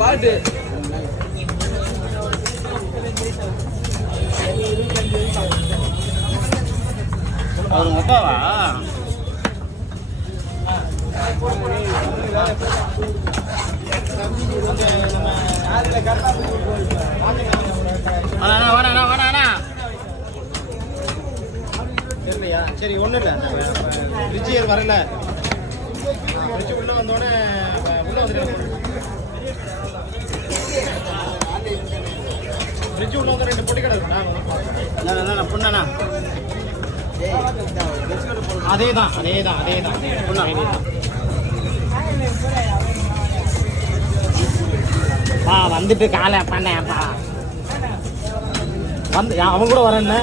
பாட்டு அவர் அப்பாவா? தெரியலையா? சரி ஒன்றும் இல்லை, ரிச்சியர் வரல, ரிச்சி உள்ள வந்தோடனே உள்ள வந்துட்டு ரிச்சி உள்ள வந்து 2 பொட்டி கடை இருக்குண்ணா பொண்ணா. அதேதான் வந்துட்டு காலை பண்ணேன்ப்பா வந்து அவன் கூட வரேன்னு